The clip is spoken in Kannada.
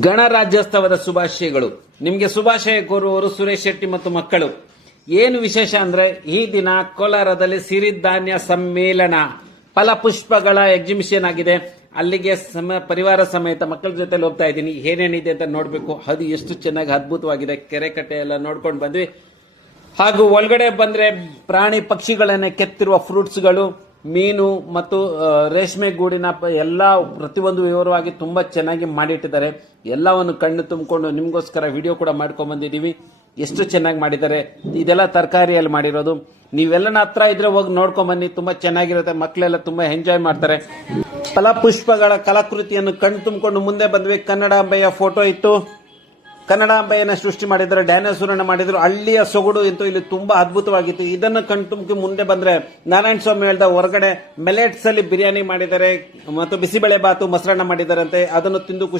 ಗಣರಾಜ್ಯೋತ್ಸವದ ಶುಭಾಶಯಗಳು. ನಿಮಗೆ ಶುಭಾಶಯ ಕೋರುವವರು ಸುರೇಶ್ ಶೆಟ್ಟಿ ಮತ್ತು ಮಕ್ಕಳು. ಏನು ವಿಶೇಷ ಅಂದ್ರೆ ಈ ದಿನ ಕೋಲಾರದಲ್ಲಿ ಸಿರಿಧಾನ್ಯ ಸಮ್ಮೇಳನ ಫಲಪುಷ್ಪಗಳ ಎಕ್ಸಿಬಿಷನ್ ಆಗಿದೆ. ಅಲ್ಲಿಗೆ ಪರಿವಾರ ಸಮೇತ ಮಕ್ಕಳ ಜೊತೆ ಹೋಗ್ತಾ ಇದ್ದೀನಿ. ಏನೇನಿದೆ ಅಂತ ನೋಡ್ಬೇಕು. ಅದು ಎಷ್ಟು ಚೆನ್ನಾಗಿ ಅದ್ಭುತವಾಗಿದೆ. ಕೆರೆ ಕಟ್ಟೆ ಎಲ್ಲ ನೋಡ್ಕೊಂಡು ಬಂದ್ವಿ. ಹಾಗೂ ಒಳಗಡೆ ಬಂದ್ರೆ ಪ್ರಾಣಿ ಪಕ್ಷಿಗಳನ್ನ ಕೆತ್ತಿರುವ ಫ್ರೂಟ್ಸ್ಗಳು, ಮೀನು ಮತ್ತು ರೇಷ್ಮೆ ಗೂಡಿನ ಎಲ್ಲ ಪ್ರತಿಯೊಂದು ವಿವರವಾಗಿ ತುಂಬಾ ಚೆನ್ನಾಗಿ ಮಾಡಿಟ್ಟಿದ್ದಾರೆ. ಎಲ್ಲವನ್ನು ಕಣ್ಣು ತುಂಬಿಕೊಂಡು ನಿಮ್ಗೋಸ್ಕರ ವಿಡಿಯೋ ಕೂಡ ಮಾಡ್ಕೊಂಡ್ ಬಂದಿದ್ದೀವಿ. ಎಷ್ಟು ಚೆನ್ನಾಗಿ ಮಾಡಿದ್ದಾರೆ. ಇದೆಲ್ಲ ತರಕಾರಿಯಲ್ಲಿ ಮಾಡಿರೋದು. ನೀವೆಲ್ಲ ಹತ್ರ ಇದ್ರೆ ಹೋಗಿ ನೋಡ್ಕೊಂಡ್ ಬನ್ನಿ. ತುಂಬಾ ಚೆನ್ನಾಗಿರುತ್ತೆ. ಮಕ್ಕಳೆಲ್ಲ ತುಂಬಾ ಎಂಜಾಯ್ ಮಾಡ್ತಾರೆ. ಫಲಪುಷ್ಪಗಳ ಕಲಾಕೃತಿಯನ್ನು ಕಣ್ಣು ತುಂಬಿಕೊಂಡು ಮುಂದೆ ಬಂದ್ವಿ. ಕನ್ನಡಾಂಬೆಯ ಫೋಟೋ ಇತ್ತು. ಕನ್ನಡಾಂಬೆಯನ್ನ ಸೃಷ್ಟಿ ಮಾಡಿದ್ರು, ಡೈನೋಸರನ್ನ ಮಾಡಿದ್ರು. ಹಳ್ಳಿಯ ಸೊಗಡು ಇತ್ತು. ಇಲ್ಲಿ ತುಂಬಾ ಅದ್ಭುತವಾಗಿತ್ತು. ಇದನ್ನು ಕಣ್ತುಂಬಿ ಮುಂದೆ ಬಂದ್ರೆ ನಾರಾಯಣ ಸ್ವಾಮಿ ಹೇಳ್ದ ಹೊರಗಡೆ ಮೆಲೆಟ್ಸ್ ಅಲ್ಲಿ ಬಿರಿಯಾನಿ ಮಾಡಿದ್ದಾರೆ ಮತ್ತು ಬಿಸಿಬೇಳೆ ಬಾತು ಮೊಸರನ್ನ ಮಾಡಿದಾರಂತೆ. ಅದನ್ನು ತಿಂದು ಖುಷಿ